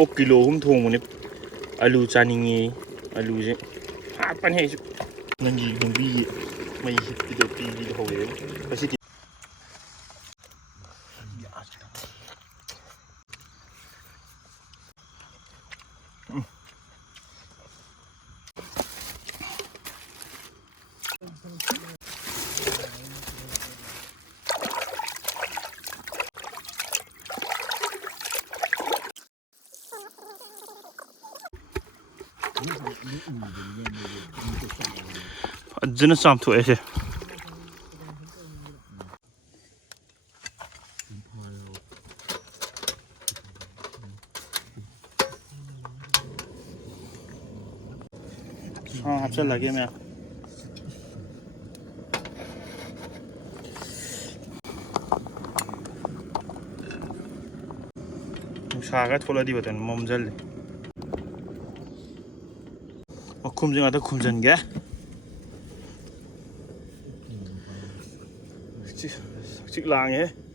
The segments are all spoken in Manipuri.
อกกิโลหุ้มทงวันนี้อาลูจานิงีอาลูจะหาปันให้นั่นยิงยังบีไม่ติดปีดีเขาเลยไม่ใช่真的上土而且。हाँ अच्छा लगे मैं सागा थोड़ा दी बतन ममजल और खुमजन आता खुमजन गया चिक लांग है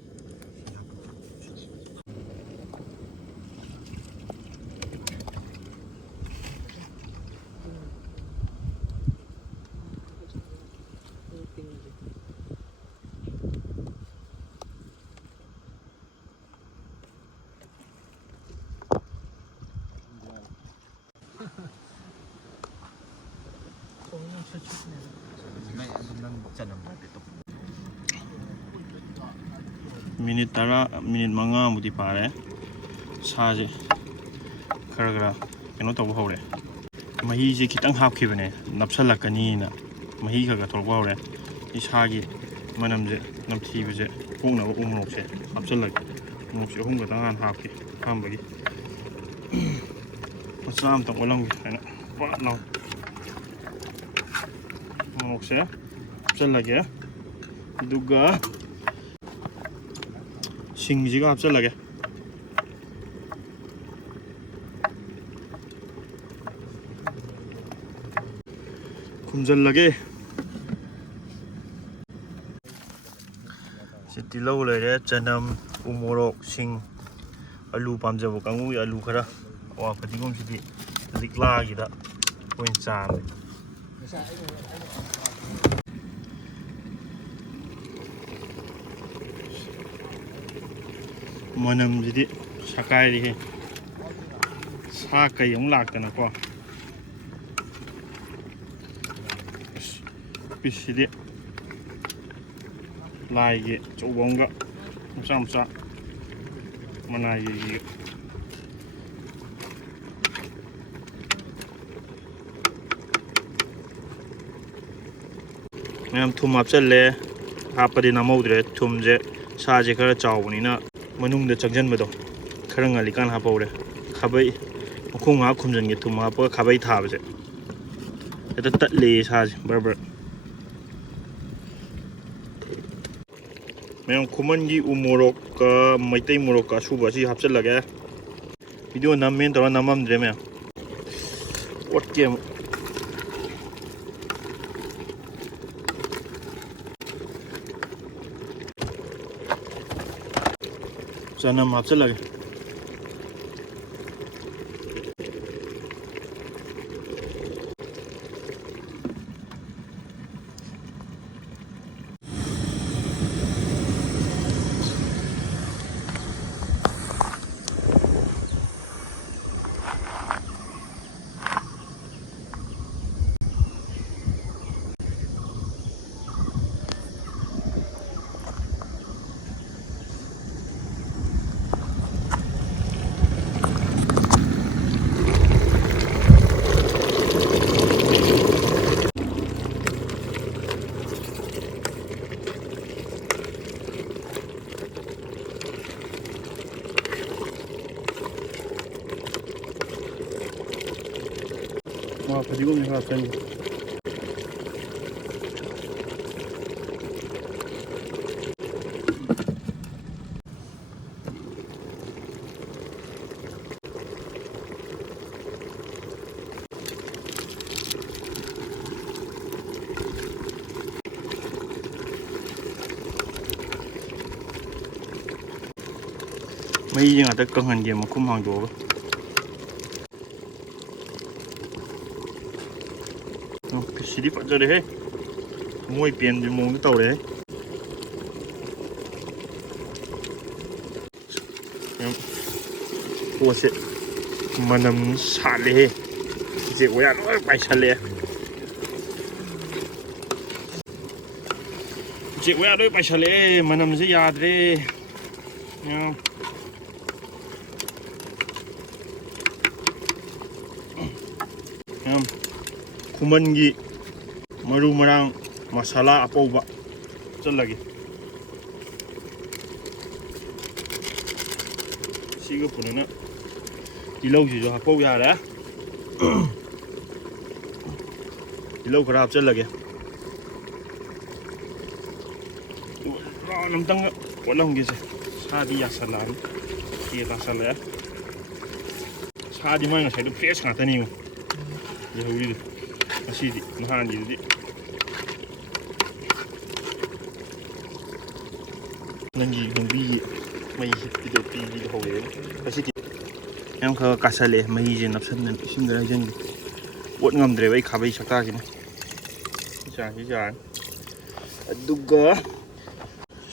मिनिट तारा मिनिट मंगा मुदी पारे साजे खरगरा कनो तब हौरे मही से खितंग हापखिबने नपसलकनी ना मही खगा थोरबा हौरे इसागी मनम जे नमथीबजे पोंगनबो उमरोक से हापसलक उमरोक से हुंग गतंग हान हापखि हामबगी मचाम तंग ओलंग हैना पा नाउ उमरोक से हापसलगे दुगा सिंगजिगा हापसलगे खुमजलगे सिटी लो लेरे चनम उमोरोक सिंग आलू पामजबो कांगु आलू खरा वा फतिगोम सिटी लिकलागिदा पोइन चान मनम जिदि सकायरि हे सा कई अमु लाक्तना को पिसिदि लाइगे चौबंगा मचा मचा मनाई मैम थुम हापचल्ले हापदी नामौद्रे थुमजे साजे खरा चावबनिना मनुंग दे चंगजनबदो खरा ngalikan हापौरे खाबै मखों हा खुमजनगे थुम हाप खाबै थाबजे एता तत्ले साजे बरबर मैम खुमनगी उमोरोक का मैतै मोरोक का सुबा सी हापचल्लगे वीडियो नमेन तोरा नममद्रे ma'am ओटके चनम हापचल्लगे 와 가지고 내가 왔더니 mấy riêng là tới cân hành gì mà cũng hàng đồ ꯁꯤꯗꯤ ꯐꯖꯔꯦꯍꯦ ꯃꯣꯏ ꯄꯦꯟꯕ ꯃꯑꯣꯡꯗ ꯇꯧꯔꯦꯍꯦ ꯄꯣꯠꯁꯦ ꯃꯅꯝ ꯁꯥꯠꯂꯦꯍꯦ ꯎꯆꯦꯛ ꯋꯥꯌꯥ ꯂꯣꯏ ꯄꯥꯏꯁꯜꯂꯛꯑꯦ ꯎꯆꯦꯛ ꯋꯥꯌꯥ ꯂꯣꯏ ꯄꯥꯏꯁꯜꯂꯛꯑꯦ ꯃꯅꯝꯁꯦ ꯌꯥꯗ꯭ꯔꯦ ꯈꯨꯃꯟꯒꯤ ꯃꯔꯨ ꯃꯔꯥꯡ ꯃꯁꯥꯂꯥ ꯑꯄꯧꯕ ꯆꯠꯂꯒꯦ ꯁꯤꯒ ꯄꯨꯟꯅ ꯇꯤꯜꯍꯧꯁꯤꯁꯨ ꯍꯥꯞꯄꯧ ꯌꯥꯔꯦ ꯇꯤꯜꯍꯧ ꯈꯔ ꯍꯥꯞꯆꯜꯂꯒꯦ ꯑꯝꯇꯪꯒ ꯑꯣꯠꯂꯝꯒꯦꯁꯦ ꯁꯥꯗꯤ ꯌꯥꯁꯜꯂꯛꯑꯅꯤ ꯀꯦ ꯇꯥꯁꯜꯂꯛꯑꯦ ꯁꯥꯗꯤ ꯃꯣꯏ ꯉꯁꯥꯏꯗꯣ ꯐ꯭ꯔꯦꯁ ꯉꯥꯛꯇꯅꯤꯉꯣ ꯂꯩꯍꯧꯔꯤꯗꯣ ꯉꯁꯤꯗꯤ ꯅꯍꯥꯟꯒꯤꯗꯨꯗꯤ ꯅꯪꯒꯤ ꯌꯨꯝꯕꯤꯒꯤ ꯃꯩ ꯍꯤꯠꯄꯤꯗꯣ ꯄꯤꯕꯤꯗꯣ ꯍꯧꯔꯛꯑꯦ ꯉꯁꯤꯗꯤ ꯌꯥꯝ ꯈꯔ ꯀꯥꯁꯜꯂꯛꯑꯦ ꯃꯍꯤꯁꯦ ꯅꯞꯁꯟꯗꯅ ꯏꯁꯤꯡꯗ ꯍꯩꯖꯤꯟꯒꯦ ꯑꯣꯠ ꯉꯝꯗ꯭ꯔꯦꯕ ꯑꯩ ꯈꯥꯕꯩ ꯁꯛꯇꯥꯁꯤꯅ ꯆꯥꯡꯁꯤ ꯌꯥꯔꯅꯤ ꯑꯗꯨꯒ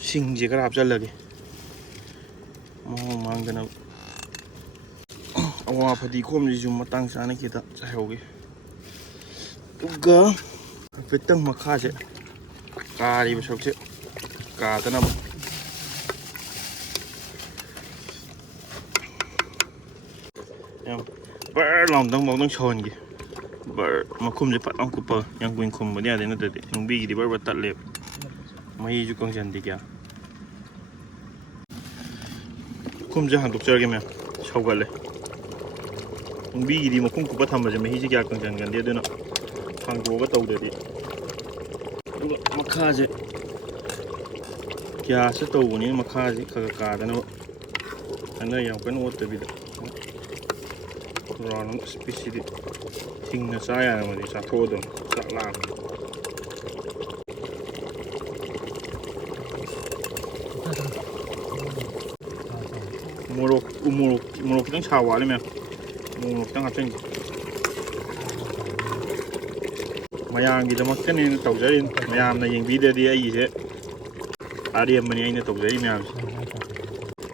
ꯁꯤꯡꯁꯦ ꯈꯔ ꯍꯥꯞꯆꯜꯂꯒꯦ ꯃꯍꯥꯎ ꯃꯥꯡꯗꯅꯕ ꯑꯋꯥ ꯐꯗꯤꯒꯣꯝꯁꯤꯁꯨ ꯃꯇꯥꯡ ꯆꯥꯅ ꯈꯤꯇ ꯆꯥꯏꯍꯧꯒꯦ ꯑꯗꯨꯒ ꯍꯥꯏꯐꯦꯠꯇꯪ ꯃꯈꯥꯁꯦ ꯀꯥꯔꯤꯕ ꯁꯔꯨꯛꯁꯦ ꯀꯥꯗꯅꯕ ꯌꯥꯝ ꯕꯔ ꯂꯥꯎꯗꯪ ꯐꯥꯎꯗꯪ ꯁꯧꯍꯟꯒꯦ ꯕꯔ ꯃꯈꯨꯝꯁꯦ ꯐꯠ ꯂꯥꯎ ꯀꯨꯞꯄꯒ ꯌꯥꯝ ꯀꯨꯏꯅ ꯈꯨꯝꯕꯗꯤ ꯌꯥꯗꯦ ꯅꯠꯇ꯭ꯔꯗꯤ ꯅꯨꯡꯕꯤꯒꯤꯗꯤ ꯕꯔ ꯇꯠꯂꯦꯕ ꯃꯍꯤꯁꯨ ꯀꯪꯁꯤꯟꯗꯦ ꯀꯌꯥ ꯃꯈꯨꯝꯁꯦ ꯍꯥꯡꯗꯣꯛꯆꯔꯒꯦ ꯃꯌꯥꯝ ꯁꯧꯒꯠꯂꯦ ꯅꯨꯡꯕꯤꯒꯤꯗꯤ ꯃꯈꯨꯝ ꯀꯨꯞꯄ ꯊꯝꯕꯁꯦ ꯃꯍꯤꯁꯦ ꯀꯌꯥ ꯀꯪꯁꯤꯟꯒꯟꯗꯦ ꯑꯗꯨꯅ ꯍꯥꯡꯗꯣꯛꯑꯒ ꯇꯧꯗ꯭ꯔꯗꯤ ꯑꯗꯨꯒ ꯃꯈꯥꯁꯦ ꯒ꯭ꯌꯥꯁꯇ ꯇꯧꯕꯅꯤꯅ ꯃꯈꯥꯁꯦ ꯈꯔ ꯀꯥꯗꯅꯕ ꯍꯟꯗꯛ ꯌꯥꯝ ꯀꯟꯅ ꯑꯣꯠꯇꯕꯤꯗ ꯔꯥꯎꯟ ꯑꯃ ꯄꯤꯁꯁꯤꯗꯤ ꯊꯤꯡꯅ ꯆꯥ ꯌꯥꯔꯝꯃꯗꯤ ꯆꯥꯊꯣꯛꯑꯗꯧꯅꯤ ꯆꯥꯛ ꯂꯥꯛꯑꯒ ꯃꯣꯔꯣꯛ ꯈꯤꯇꯪ ꯁꯥ ꯋꯥꯠꯂꯦ ꯃꯌꯥꯝ ꯃꯣꯔꯣꯛ ꯈꯤꯇꯪ ꯍꯥꯞꯆꯤꯟꯒꯦ ꯃꯌꯥꯝꯒꯤꯗꯃꯛꯇꯅꯦꯅ ꯇꯧꯖꯔꯤꯅꯤ ꯃꯌꯥꯝꯅ ꯌꯦꯡꯕꯤꯗ꯭ꯔꯗꯤ ꯑꯩꯒꯤꯁꯦ ꯑꯔꯦꯝꯕꯅꯤ ꯑꯩꯅ ꯇꯧꯖꯔꯤ ꯃꯌꯥꯝꯁꯦ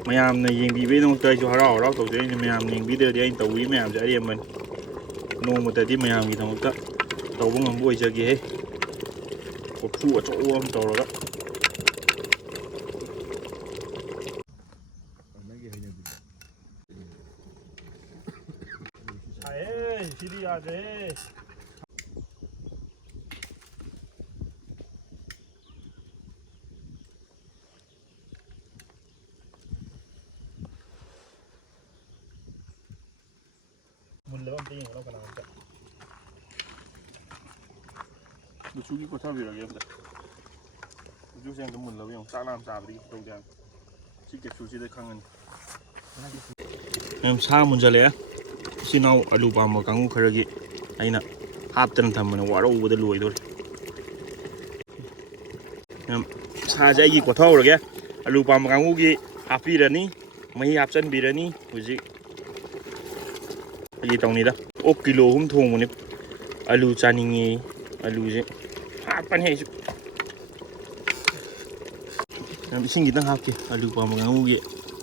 ꯃꯌꯥꯝꯅ ꯌꯦꯡꯕꯤꯕꯒꯤꯗꯃꯛꯇ ꯑꯩꯁꯨ ꯍꯔꯥꯎ ꯍꯔꯥꯎ ꯇꯧꯖꯔꯤꯅꯤ ꯃꯌꯥꯝꯅ ꯌꯦꯡꯕꯤꯗ꯭ꯔꯗꯤ ꯑꯩꯅ ꯇꯧꯕꯤ ꯃꯌꯥꯝꯁꯦ ꯑꯔꯦꯝꯕꯅꯤ ꯅꯣꯡꯃꯇꯗꯤ ꯃꯌꯥꯝꯒꯤꯗꯃꯛꯇ ꯇꯧꯕ ꯉꯝꯕ ꯑꯣꯏꯖꯒꯦꯍꯦ ꯀꯣꯔꯐꯨ ꯑꯆꯧꯕ ꯑꯃ ꯇꯧꯔꯒ ꯁꯤꯗꯤ ꯌꯥꯗ꯭ꯔꯦ ꯃꯨꯜꯂꯕ ꯑꯝꯇ ꯌꯦꯡꯉꯣ ꯀꯅꯥꯝꯇ ꯂꯨꯆꯨꯒꯤ ꯄꯣꯊꯥꯕꯤꯔꯒꯦ ꯑꯝꯇ ꯂꯨꯆꯨꯁꯦ ꯑꯝꯇ ꯃꯨꯜꯂꯕ ꯌꯦꯡꯉꯣ ꯆꯥꯛ ꯂꯥꯝ ꯆꯥꯕꯗꯤ ꯇꯧꯗꯦ ꯌꯥꯅꯤ ꯁꯤ ꯀꯦꯞꯁꯨꯜꯁꯤꯗ ꯈꯪꯉꯅꯤ ꯌꯥꯝ ꯁꯥ ꯃꯨꯟꯖꯜꯂꯛꯑꯦ ꯏꯆꯤꯜ ꯏꯅꯥꯎ ꯑꯂꯨ ꯄꯥꯝꯕ ꯀꯥꯡꯕꯨ ꯈꯔꯒꯤ ꯑꯩꯅ ꯍꯥꯞꯇꯅ ꯊꯝꯕꯅ ꯋꯥꯔꯧꯕꯗ ꯂꯣꯏꯗꯣꯔꯦ ꯁꯥꯁꯦ ꯑꯩꯒꯤ ꯀꯣꯊꯍꯧꯔꯒꯦ ꯑꯂꯨ ꯄꯥꯝꯕ ꯀꯥꯡꯕꯨꯒꯤ ꯍꯥꯞꯄꯤꯔꯅꯤ ꯃꯍꯤ ꯍꯥꯞꯆꯤꯟꯕꯤꯔꯅꯤ ꯍꯧꯖꯤꯛ ꯑꯩꯒꯤ ꯇꯧꯅꯤꯗ ꯑꯣꯛ ꯀꯤꯂꯣ 3 ꯊꯣꯡꯕꯅꯤ ꯑꯂꯨ ꯆꯥꯅꯤꯡꯉꯤ ꯑꯂꯨꯁꯦ ꯍꯥꯞꯄꯅꯤ ꯑꯩꯁꯨ ꯏꯁꯤꯡ ꯈꯤꯇꯪ ꯍꯥꯞꯀꯦ ꯑꯂꯨ ꯄꯥꯝꯕ ꯀꯥꯡꯕꯨꯒꯤ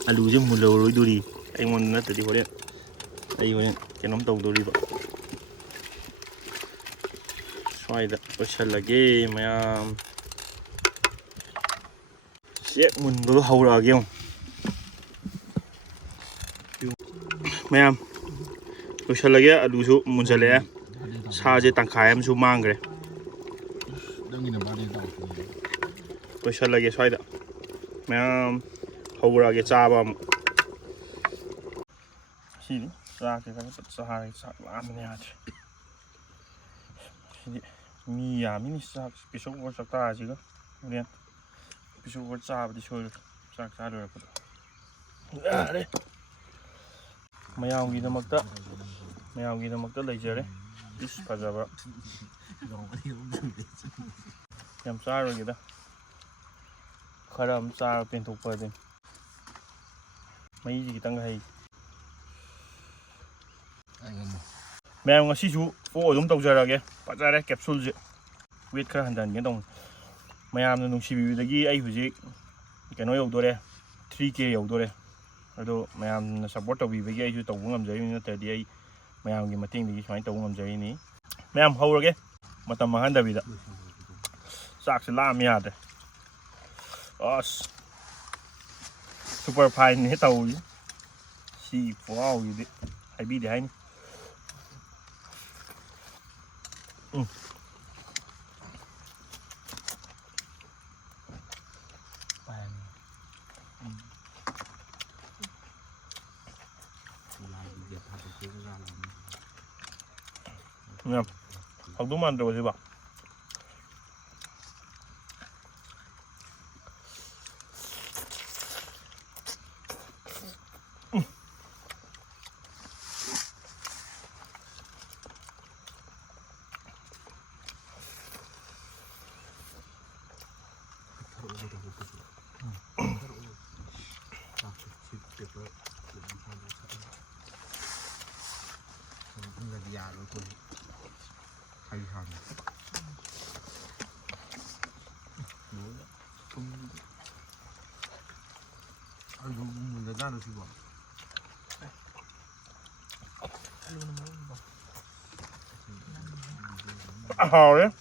ꯑꯂꯨꯁꯦ ꯃꯨꯜꯂꯔꯣꯏꯗꯣꯔꯤ ꯑꯩꯉꯣꯟꯗ ꯅꯠꯇ꯭ꯔꯗꯤ ꯍꯣꯔꯦꯟ ꯑꯩ ꯍꯣꯔꯦꯟ ꯀꯩꯅꯣꯝ ꯇꯧꯗꯣꯔꯤꯕ ꯁ꯭ꯋꯥꯏꯗ ꯂꯣꯏꯁꯜꯂꯒꯦ ꯃꯌꯥꯝ ꯆꯦꯛ ꯃꯨꯟꯕꯗꯣ ꯍꯧꯔꯛꯑꯒꯦ ꯌꯦꯡꯉꯣ ꯃꯌꯥꯝ ꯂꯣꯏꯁꯜꯂꯒꯦ ꯑꯂꯨꯁꯨ ꯃꯨꯟꯖꯜꯂꯛꯑꯦ ꯁꯥꯁꯦ ꯇꯪꯈꯥꯏ ꯑꯃꯁꯨ ꯃꯥꯡꯈ꯭ꯔꯦ ꯂꯣꯏꯁꯜꯂꯒꯦ ꯁ꯭ꯋꯥꯏꯗ ꯃꯌꯥꯝ ꯍꯧꯔꯛꯑꯒꯦ ꯆꯥꯕ ꯑꯃꯨꯛ ꯁꯤꯗꯤ ꯆꯥꯛꯁꯦ ꯈꯔ ꯆꯥꯔꯦ ꯆꯥꯛ ꯂꯥꯝꯕꯅ ꯌꯥꯗ꯭ꯔꯦ ꯁꯤꯗꯤ ꯃꯤ ꯌꯥꯝꯃꯤꯅꯤ ꯆꯥꯛ ꯄꯤꯁꯧ ꯑꯣꯏꯔ ꯆꯥꯛꯇꯥꯁꯤꯒ ꯍꯣꯔꯦꯟ ꯄꯤꯁꯧ ꯑꯣꯏꯔ ꯆꯥꯕꯗꯤ ꯁꯣꯏꯔꯣꯏ ꯆꯥꯛ ꯆꯥ ꯂꯣꯏꯔꯛꯄꯗ ꯌꯥꯔꯦ ꯃꯌꯥꯝꯒꯤꯗꯃꯛꯇ ꯂꯩꯖꯔꯦ ꯏꯁ ꯐꯖꯕ ꯌꯥꯝ ꯆꯥꯔꯣꯏꯒꯦꯗ ꯈꯔ ꯑꯃ ꯆꯥꯔ ꯄꯦꯟꯊꯣꯛꯄ ꯑꯗꯨꯅꯤ ꯃꯍꯤꯁꯤ ꯈꯤꯇꯪ ꯍꯩ ꯃꯌꯥꯝ ꯉꯁꯤꯁꯨ ꯑꯣꯛ ꯑꯗꯨꯝ ꯇꯧꯖꯔꯒꯦ ꯐꯖꯔꯦ ꯀꯦꯞꯁꯨꯜꯁꯦ เวทขนาดนั้นต้องมายามนุ่งชีวิตตะกี้ไอ้ผู้จิแกน้อยอยู่ตัวเดีย 3K อยู่ตัวเดียแล้วมายามซัพพอร์ตตัววีไปไอ้ช่วยตัวงำใจนี่แต่ดีไอ้มายามกินมาติ้งดีช่วยตัวงำใจนี่มายามเขาเลยมาทำมาหันดาวิดสักสิลามีอะไรอ๋อซูเปอร์พายนี่ตัวชีว้าวอยู่ดิไอ้บีเดี๋ยวนี่เนี่ยเขาต้องมันดูสิบ่ะยาเลยคุณใครทำเอาดูมือจะน่าดูสิบ่ 好嘞。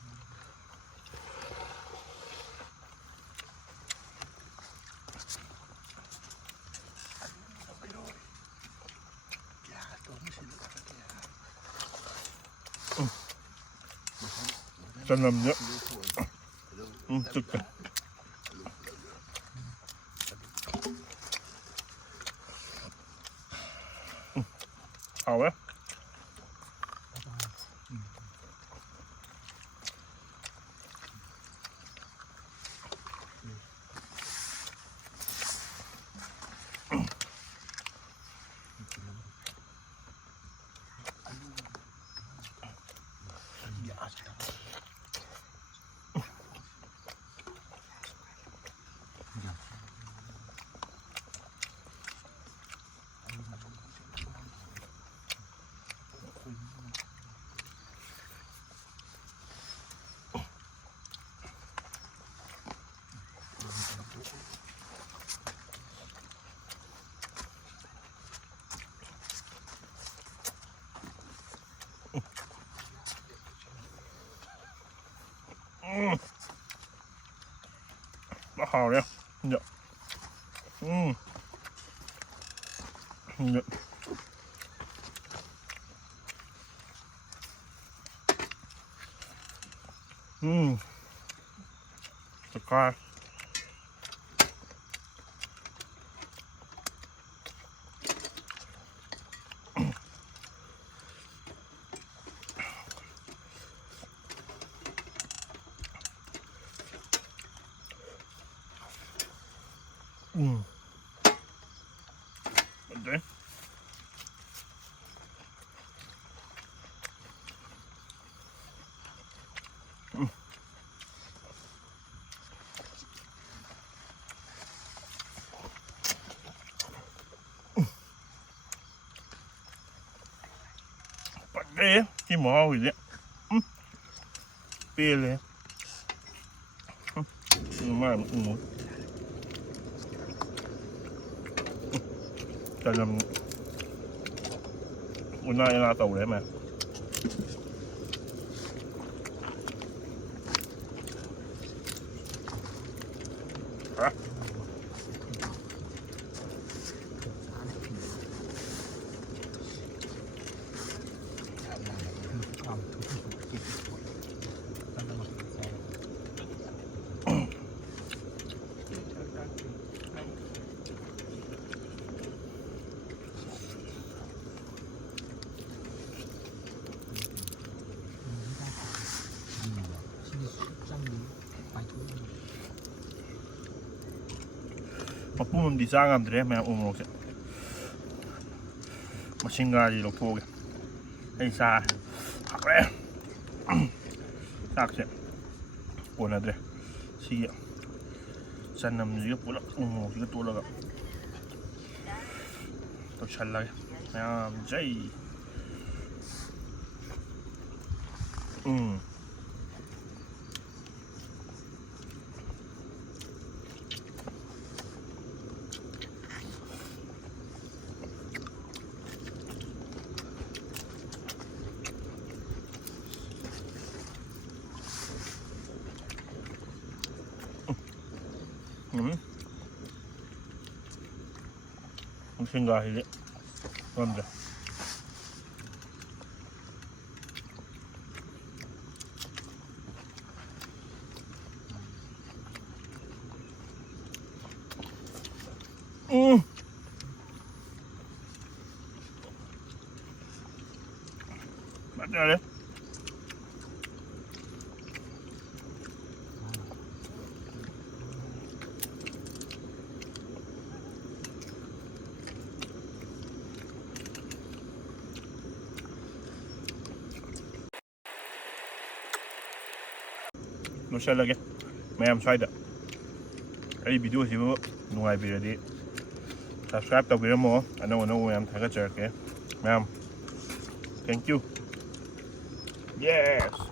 真的没，这个，好嘞。好嘞，呀，呀，这块。对。ปัดเด้ที่หมออยู่เนี่ยเปรี้ยเลยมากจะนำอุณาเอลาเต่าเลยไหมฮะมาพูดมันดีซ่างกันเลยแม่อุ้มเราเสร็จมาชิงกาดีเราพูดกันไอ้ซาหักเลยสักเสร็จปวดอะไรชี้ฉันนำยืดปวดแล้วอุ้มเรายืดตัวแล้วก็ตัวฉันเลยใจ มันชิงกว่าทีนี้เริ่มจะแบบนี้เลยรู้ใช่เลยแกไม่ยอมใช่เด้อไอ้วิดีโอที่ว่าหน่วยไปเลยดิ subscribe ตัววิดีโอมั้งอันนั้นไม่ยอมถ่ายก็เจอแกไม่ยอม thank you yes